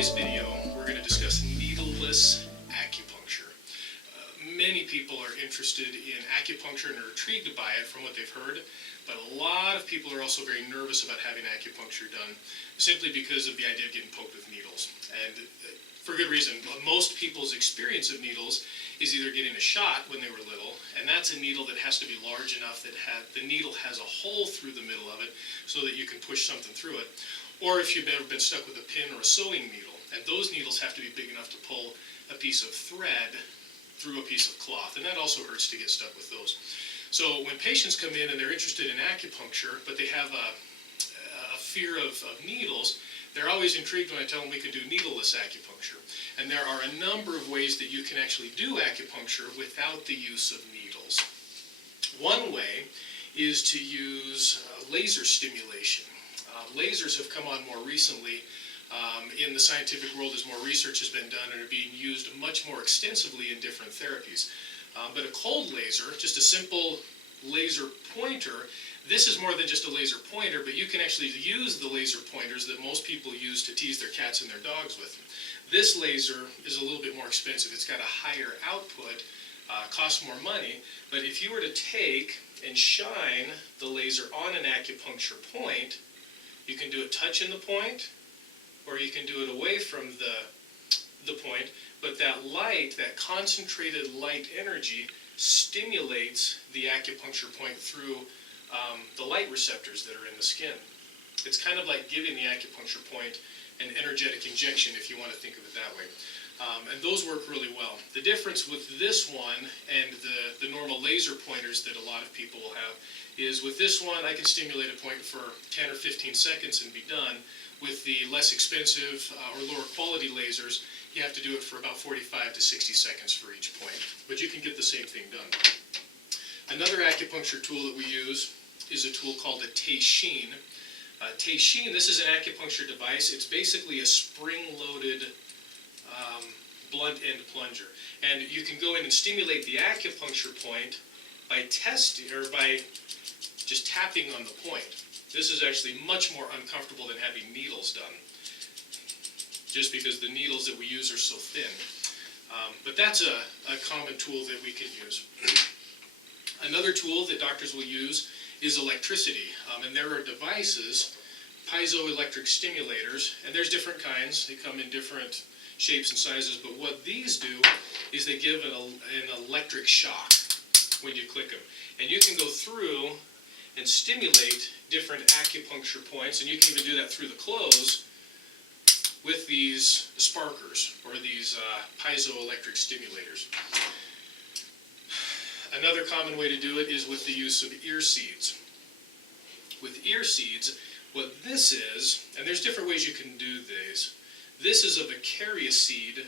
today's video, we're going to discuss needle-less acupuncture. Many people are interested in acupuncture and are intrigued by it from what they've heard, but a lot of people are also very nervous about having acupuncture done simply because of the idea of getting poked with needles. And for good reason. Most people's experience of needles is either getting a shot when they were little, and that's a needle that has to be large enough that the needle has a hole through the middle of it so that you can push something through it. Or if you've ever been stuck with a pin or a sewing needle, and those needles have to be big enough to pull a piece of thread through a piece of cloth, and that also hurts to get stuck with those. So when patients come in and they're interested in acupuncture, but they have a fear of needles, they're always intrigued when I tell them we can do needle-less acupuncture. And there are a number of ways that you can actually do acupuncture without the use of needles. One way is to use laser stimulation. Lasers have come on more recently in the scientific world as more research has been done and are being used much more extensively in different therapies. But a cold laser, just a simple laser pointer, this is more than just a laser pointer, but you can actually use the laser pointers that most people use to tease their cats and their dogs with. This laser is a little bit more expensive. It's got a higher output, costs more money, but if you were to take and shine the laser on an acupuncture point, you can do it touching the point, or you can do it away from the point, but that light, that concentrated light energy, stimulates the acupuncture point through the light receptors that are in the skin. It's kind of like giving the acupuncture point an energetic injection, if you want to think of it that way. And those work really well. The difference with this one and the normal laser pointers that a lot of people will have is with this one I can stimulate a point for 10 or 15 seconds and be done. With the less expensive or lower quality lasers, you have to do it for about 45 to 60 seconds for each point. But you can get the same thing done. Another acupuncture tool that we use is a tool called a teishin. Teishin, this is an acupuncture device. It's basically a spring-loaded blunt end plunger. And you can go in and stimulate the acupuncture point by testing or by just tapping on the point. This is actually much more uncomfortable than having needles done, just because the needles that we use are so thin. But that's a common tool that we can use. Another tool that doctors will use is electricity. And there are devices, piezoelectric stimulators, and there's different kinds. They come in different shapes and sizes, but what these do is they give an electric shock when you click them. And you can go through and stimulate different acupuncture points, and you can even do that through the clothes with these sparkers or these piezoelectric stimulators. Another common way to do it is with the use of ear seeds. With ear seeds, what this is, and there's different ways you can do these. This is a vicarious seed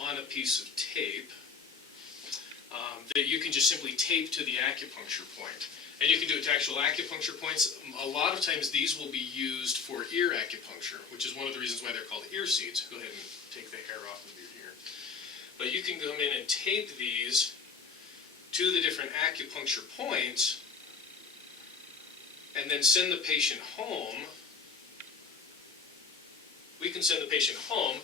on a piece of tape that you can just simply tape to the acupuncture point. And you can do it to actual acupuncture points. A lot of times these will be used for ear acupuncture, which is one of the reasons why they're called ear seeds. Go ahead and take the hair off of your ear. But you can come in and tape these to the different acupuncture points and then send the patient home. We can send the patient home,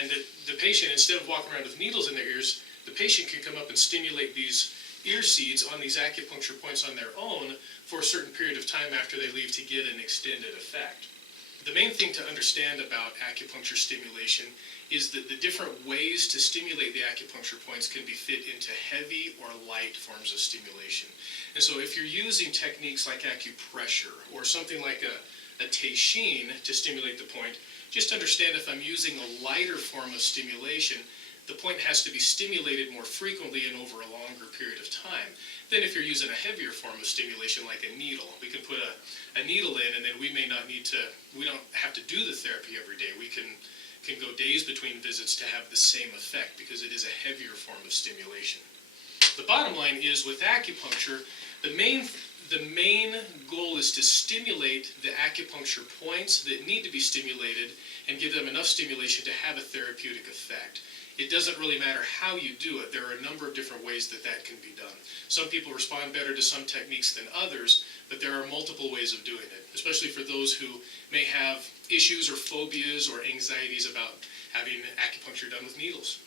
and the patient, instead of walking around with needles in their ears, the patient can come up and stimulate these ear seeds on these acupuncture points on their own for a certain period of time after they leave to get an extended effect. The main thing to understand about acupuncture stimulation is that the different ways to stimulate the acupuncture points can be fit into heavy or light forms of stimulation. And so if you're using techniques like acupressure or something like a teishin to stimulate the point, just understand if I'm using a lighter form of stimulation, the point has to be stimulated more frequently and over a longer period of time than if you're using a heavier form of stimulation like a needle. We can put a needle in, and then we don't have to do the therapy every day. We can go days between visits to have the same effect because it is a heavier form of stimulation. The bottom line is with acupuncture, the main goal is to stimulate the acupuncture points that need to be stimulated and give them enough stimulation to have a therapeutic effect. It doesn't really matter how you do it. There are a number of different ways that can be done. Some people respond better to some techniques than others, but there are multiple ways of doing it, especially for those who may have issues or phobias or anxieties about having acupuncture done with needles.